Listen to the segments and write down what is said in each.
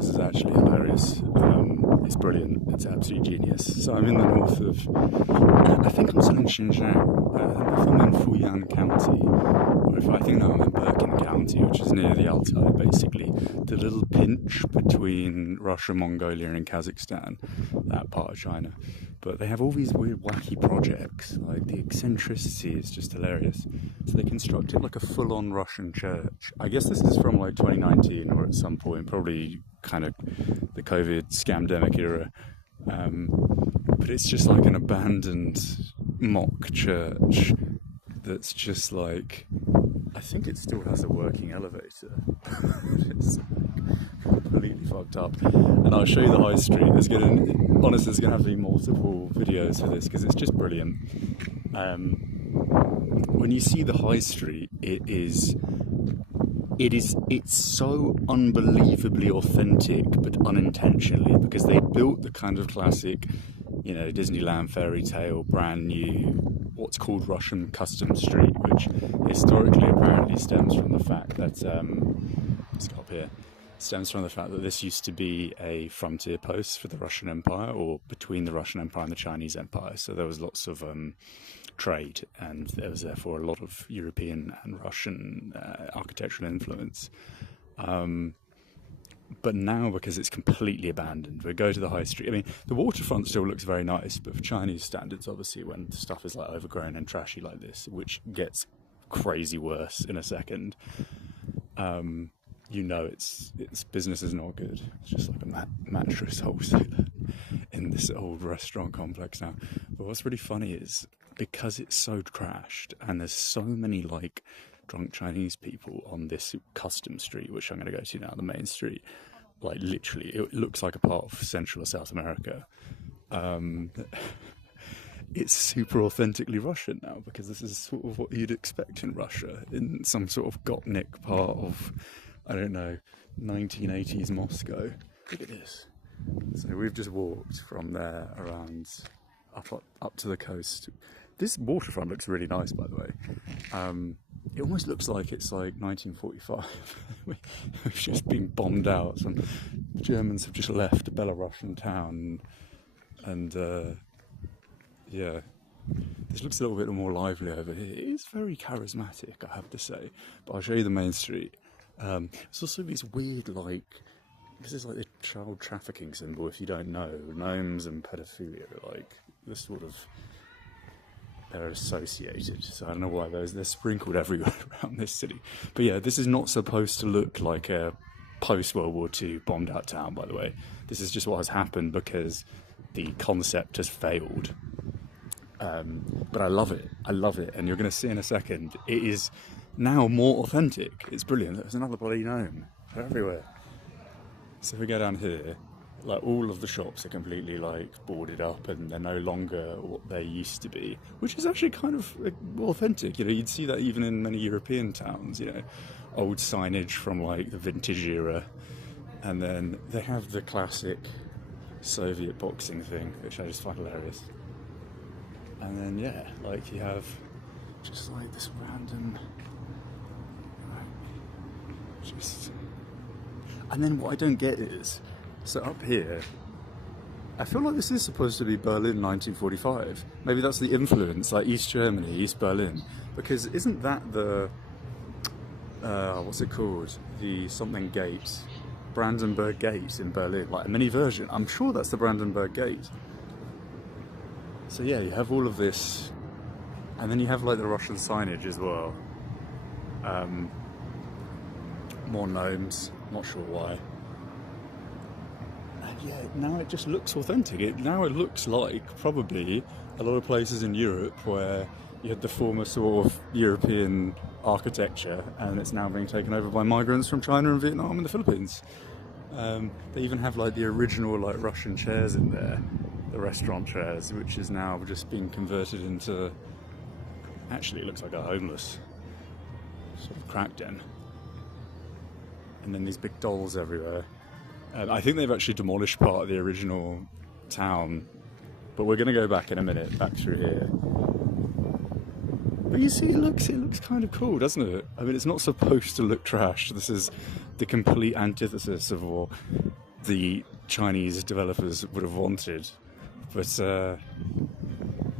This is actually hilarious. It's brilliant. It's absolutely genius. So I'm in the north of, I think I'm still in Xinjiang. If I'm in Fuyang County, or if I think now I'm in Birkin County, which is near the Altai, basically. The little pinch between Russia, Mongolia and Kazakhstan, that part of China. But they have all these weird wacky projects, like the eccentricity is just hilarious. So they constructed like a full-on Russian church. I guess this is from like 2019 or at some point, probably kind of the COVID scamdemic era. But it's just like an abandoned mock church that's just like, I think it still has a working elevator. It's like completely fucked up. And I'll show you the high street. Honestly, there's gonna have to be multiple videos for this because it's just brilliant. When you see the high street, it's so unbelievably authentic, but unintentionally, because they built the kind of classic, you know, Disneyland fairy tale, brand new, what's called Russian custom street, which historically apparently stems from the fact that, stems from the fact that this used to be a frontier post for the Russian Empire, or between the Russian Empire and the Chinese Empire. So there was lots of trade, and there was therefore a lot of European and Russian architectural influence. But now, because it's completely abandoned, we go to the high street. I mean, the waterfront still looks very nice, but for Chinese standards, obviously, when stuff is like overgrown and trashy like this, which gets crazy worse in a second, you know its business is not good. It's just like a mattress wholesaler in this old restaurant complex now. But what's really funny is, because it's so trashed, and there's so many like drunk Chinese people on this custom street, which I'm going to go to now, the main street, like literally it looks like a part of Central or South America. It's super authentically Russian now, because this is sort of what you'd expect in Russia, in some sort of Gotnik part of, I don't know, 1980s Moscow. Look at this. So we've just walked from there around up to the coast. This waterfront looks really nice, by the way. It almost looks like it's like 1945. We've just been bombed out. Some Germans have just left a Belarusian town, and yeah, this looks a little bit more lively over here. It is very charismatic, I have to say. But I'll show you the main street. It's also these weird, like, this is like the child trafficking symbol, if you don't know. Gnomes and pedophilia are like the sort of, they're associated, so I don't know why they're sprinkled everywhere around this city. But yeah, this is not supposed to look like a post-World War II bombed out town, by the way. This is just what has happened because the concept has failed. But I love it, and you're going to see in a second, it is now more authentic. It's brilliant. There's another bloody gnome. They're everywhere. So if we go down here, like all of the shops are completely like boarded up, and they're no longer what they used to be, which is actually kind of authentic. You know, you'd see that even in many European towns, you know, old signage from like the vintage era, and then they have the classic Soviet boxing thing, which I just find hilarious. And then yeah, like you have just like this random, like, just, and then what I don't get is, so up here, I feel like this is supposed to be Berlin 1945. Maybe that's the influence, like East Germany, East Berlin. Because isn't that the, what's it called? The something gate, Brandenburg Gate in Berlin, like a mini version. I'm sure that's the Brandenburg Gate. So yeah, you have all of this, and then you have like the Russian signage as well. More gnomes, not sure why. Yeah, now it just looks authentic. Now it looks like probably a lot of places in Europe where you had the former sort of European architecture, and it's now being taken over by migrants from China and Vietnam and the Philippines. They even have like the original like Russian chairs in there, the restaurant chairs, which is now just being converted into, actually it looks like a homeless sort of crack den. And then these big dolls everywhere. I think they've actually demolished part of the original town, but we're going to go back in a minute, back through here. But you see, it looks kind of cool, doesn't it? I mean, it's not supposed to look trash. This is the complete antithesis of what the Chinese developers would have wanted, but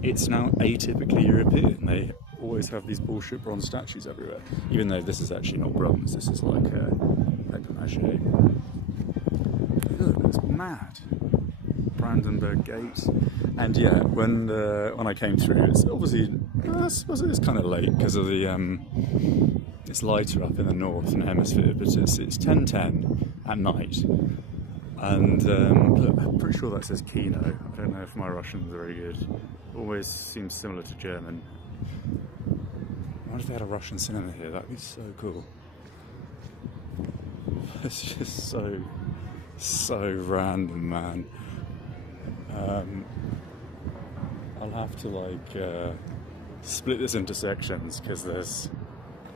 it's now atypically European. They always have these bullshit bronze statues everywhere, even though this is actually not bronze, this is like paper mache. Look, it's mad. Brandenburg Gate. And yeah, when I came through, it's obviously, I suppose it's kind of late because of the, it's lighter up in the northern hemisphere, but it's 10:10 at night. And look, I'm pretty sure that says Kino. I don't know if my Russian's very good. Always seems similar to German. I wonder if they had a Russian cinema here. That'd be so cool. It's just so random, man. I'll have to like split this into sections because there's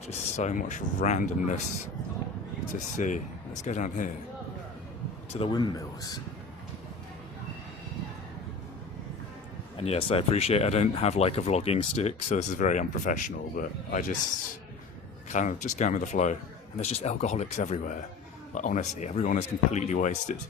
just so much randomness to see. Let's go down here to the windmills. And yes, I appreciate I don't have like a vlogging stick, so this is very unprofessional, but I just kind of just going with the flow. And there's just alcoholics everywhere. Like honestly, everyone is completely wasted.